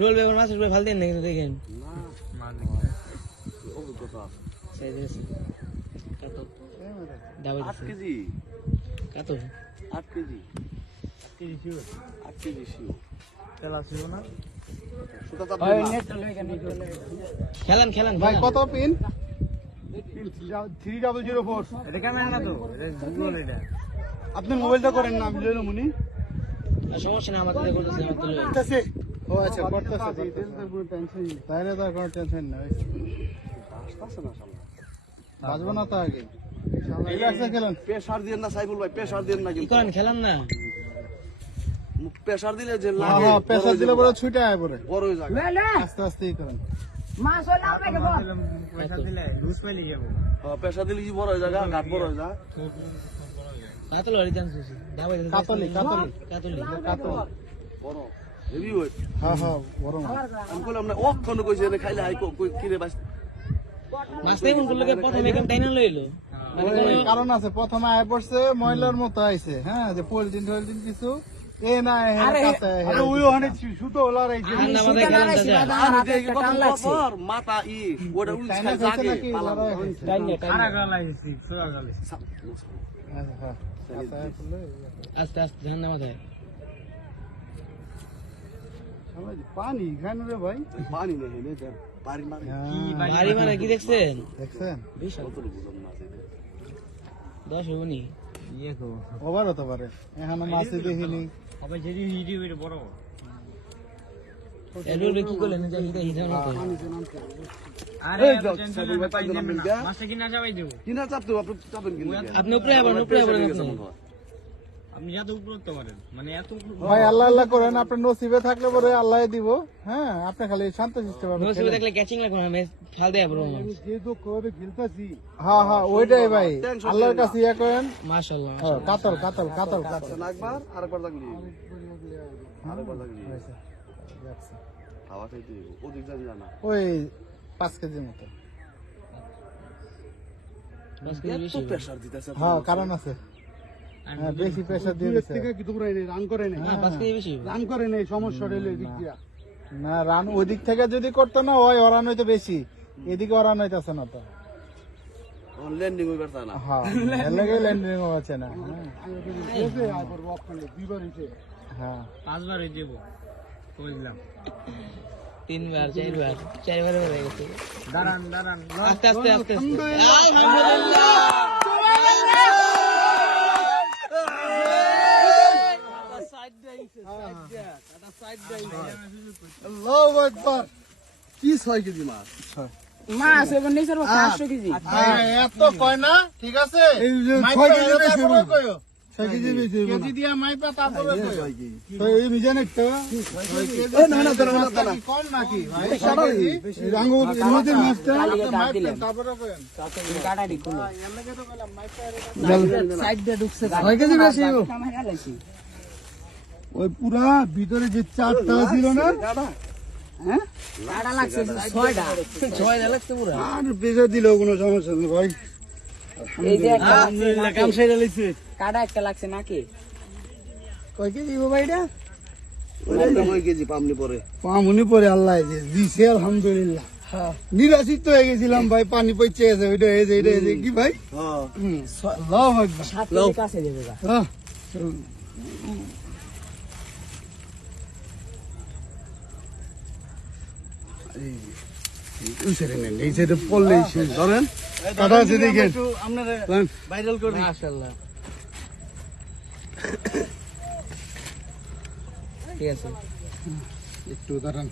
role বেগুন মাছ ভাল দেন না কিন্তু দেখেন ডাবল 8 কেজি কত 8 কেজি 8 কেজি শিও খেলান ভাই কত পিন 3004 এটা ক্যামেরা না তো এটা আপনি মোবাইলটা করেন না আমি লইলাম উনি সমস্যা না আমাদের করতেছে করতেছে ও আচ্ছা করতেছে কোনো টেনশন নেই তাইলে তো কোনো টেনশন নাই আসছে না শালা বাজবো না তো আগে এই আছে খেলেন প্রেসার দেন না সাইফুল ভাই প্রেসার দেন না কি কিন্তু করেন খেলান না প্রেসার দিলে যে লাগে হ্যাঁ প্রেসার দিলে পরে ছুটে আয় পরে বড় হয়ে যাবে আস্তে আস্তেই করেন মাছ হইলে আপনাকে বল পয়সা দিলে লুজ পাইলে যাবো হ্যাঁ প্রেসার দিলে কি বড় হয়ে যায় ঘাট বড় হয়ে যায় কাতল হরি জান সুসি ডাবল কাতলি বড় হেভি ওয়েট হ্যাঁ হ্যাঁ বড় মাছ আমি বললাম না অক্ষণ কইছে রে খাইলে আই কি রে বাস মাছতে কোন করলে প্রথমে একদম টাইনা লইলো ওই কারণ আছে প্রথমে আয় পড়ছে ময়লার মতো আইছে হ্যাঁ যে পলিথিন কিছু এ না আরে ওই অনেক সুতো লড়াইছে ঠান্ডা মাথায় খেলান দাদা আমি দেখি কত বছর মাথা ওটা উইল খাই জাগে খারা গালাইছি সোয়া গালাইছি আস্তে আস্তে ঠান্ডা মাথায় পানি খান রে ভাই পানি নেই নে দেন পারি মারে বাড়ি মারা কি দেখছেন দেখছেন কত বুঝলাম না সেটা 10 হবনি ইয়ে কো ওভার হতে পারে এখানে মাছ দেখিনি আবার যদি হিডি ওইটা বড় এলুরে কি করলেন যে হিডা হিডা না তো আরে টেনশন না পাই নেবেন না মাছটা কিনা যাবাই দেব কিনা চাপতে আপনি চাপেন কি আপনি উপরে আবার আপনি যত উপরে উঠতে পারেন মানে এত ভাই আল্লাহ আল্লাহ করেন আপনার নসিবে থাকলে পরে আল্লাহ দিব হ্যাঁ আপনি খালি শান্ত সিস্টেম নসিবে দেখলে ক্যাচিং লাগবে আমি ফাল দেয়া বড় যে তো কবে খেলতাছি হ্যাঁ হ্যাঁ ওইটাই ভাই আল্লাহর কাছে ইয়া করেন মাশাআল্লাহ কাতল একবার আরেকবার লাগলি আরেকবার লাগলি হাওয়া খাইতে ওদিক যাবি না ওই 5 কেজির মতো এত প্রেসার দিতেছে হ্যাঁ কারণ আছে হ্যাঁ বেশি প্রেসার দিয়ে দিছে কি তোমরা রান করে নাই হ্যাঁ 5 কেজি বেশি রান করে নাই সমস্যা হইলো এদিক দিয়া না রান ওদিক থেকে যদি করতো না ওই ওরান হইতো বেশি এদিকে ওরান হইতাছে না তো ল্যান্ডিং হইবার তা না হ্যাঁ এলাকে ল্যান্ডিং হচ্ছে না হ্যাঁ 5 বার হই দেব কই দিলাম 3 বার 4 বার হয়ে গেছে দাঁড়ান আস্তে আলহামদুলিল্লাহ আল্লাহু আকবার কি 6 কেজি মাছ মাছ এবার নিচের 500 কেজি এত কয় না ঠিক আছে এই যে 6 কেজি বেশি কেজি দিয়া মাইপা তারপরে কইও তো এই মিজানে তো না কম নাকি ভাই রাঙ্গু নদীর মাছটা মাইপা তারপরে কইেন কাটা দি কোন এমনকে তো কইলাম মাইপা সাইড দিয়ে ঢুকছে 6 কেজি বেশি ক্যামেরা লাইছি ওই পুরা ভিতরে যে চারটা ছিল না হ্যাঁ কাটা লাগছে 6টা 6 লাগছে পুরো আর বেজে দিলেও কোনো সমস্যা নেই ভাই এই যে আলহামদুলিল্লাহ কাম সেরে লইছে কাটা একটা লাগছে নাকি কয় কেজি গো ভাইটা ওই 9 কেজি পামনি পরে পামুনি পরে আল্লাহ দিছে আলহামদুলিল্লাহ নিরাশিত হয়ে গেছিলাম ভাই পানি পড়ছে গেছে ওইটা এই যে কি ভাই হ্যাঁ আল্লাহু আকবার 7 কেজি কাছে দেবে হ্যাঁ এই সাইডে পড়লেই শেষ ধরেন কাটা আছে দেখেন আপনারা ভাইরাল করে মাশাআল্লাহ ঠিক আছে একটু দাঁড়ান